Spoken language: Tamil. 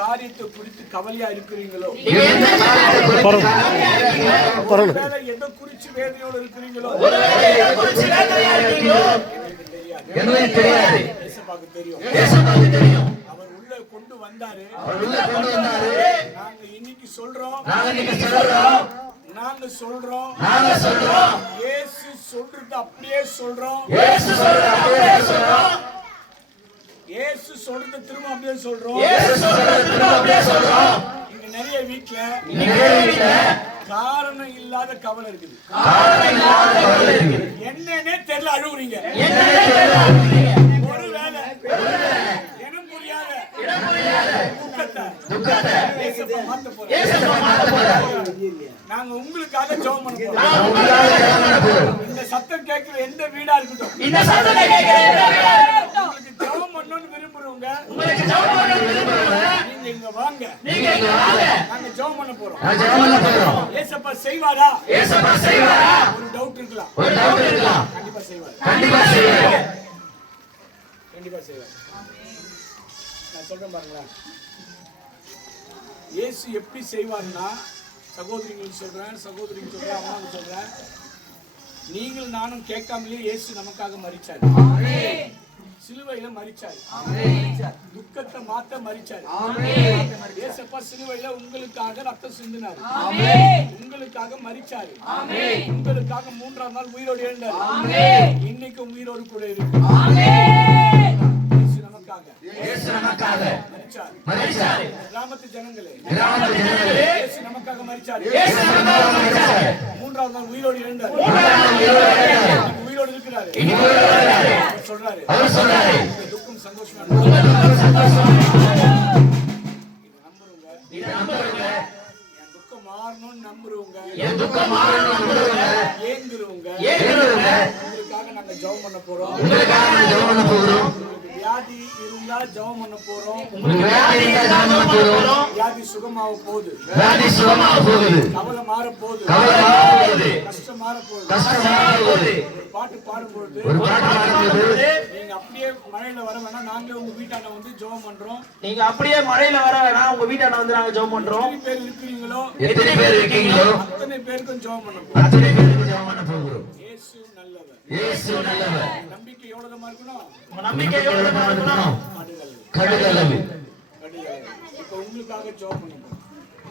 காரியத்தை குறித்து கவலையா இருக்கிறீங்களோ, எதை குறிச்சு வேதனையோடு இருக்கிறீங்களோ எனக்கு தெரியாது. தெரியும். அவர் உள்ள கொண்டு வந்தாரு. நாங்க இன்னைக்கு சொல்றோம். இயேசு சொல்றது அப்படியே சொல்றோம். இயேசு சொல்றது திரும்ப அப்படியே சொல்றோம். இங்க நிறைய வீட்ல காரணம் இல்லாத கவலை இருக்குது. என்னன்னே தெரியல அழுகுறீங்க. ஒருவேளை இனம் புரியாத துக்கத்தை மாத்த போறோம். நாங்க உங்களுக்காக ஜெபம் பண்ண போறோம். இந்த சத்தம் கேட்கிற எந்த வீடா இருக்கட்டும், உங்களுக்கு ஜெபம் பண்ணணும்னு விரும்புறவங்க நீங்க இங்க வாங்க. நாங்க ஜெபம் பண்ண போறோம். ஏசப்பா செய்வாரா? ஒரு டவுட் இருக்கலாம். கண்டிப்பா செய்வார். நான் சொல்றேன் பாருங்களா, இயேசு எப்படி செய்வார்னா, சகோதரிங்களுக்கு சொல்றேன், அம்மாவுக்கு சொல்றேன், நீங்கள் நானும் கேட்காமலே இயேசு நமக்காக மரிச்சார். சிலுவையில மரிச்சார். துக்கத்தை மாத்த மரிச்சார். இயேசப்பா சிலுவையில உங்களுக்காக ரத்தம் சிந்தினார். உங்களுக்காக மரிச்சார். உங்களுக்காக 3ஆம் நாள் உயிரோடு எழுந்தார். இன்னைக்கு உயிரோடு கூட இருக்கு. இயேசு நமக்காக மரிச்சார். கிராமத்து ஜனங்களே, இயேசு நமக்காக மரிச்சார். 3ஆம் நாள் உயிரோடு எழுந்தார். உயிரோடு இருக்கிறாரு. சொல்றாரு துக்கம் சந்தோஷமா நம்புறவங்க, என் துக்கம் மாறணும்னு நம்புறவங்க, ஏங்குறவங்க, உங்களுக்காக நாங்க ஜெபம் பண்ண போறோம். வியாதி இருந்தா ஜெபம் பண்ண போறோம். வியாதி சுகமாக போகுது. கவலை மாற போகுது. கஷ்டம் மாற போகுது. ஒரு பாட்டு பாடும்போது நீங்க அப்படியே மழையில வர வேணா, நாங்களே உங்க வீட்டாண்ட வந்து ஜெபம் பண்றோம். நீங்க அப்படியே மழையில வர வேணாம், உங்க வீட்டாண்ட வந்து நாங்க ஜெபம் பண்றோம். எத்தனை பேர் இருக்கீங்களோ அத்தனை பேருக்கும் ஜெபம் பண்ண போறோம். இயேசு நல்லவர். நம்பிக்கை எவ்வளவு இருக்கணும்? கடுகளவு. இப்ப உங்களுக்காக ஜெபம் பண்ண போறோம்.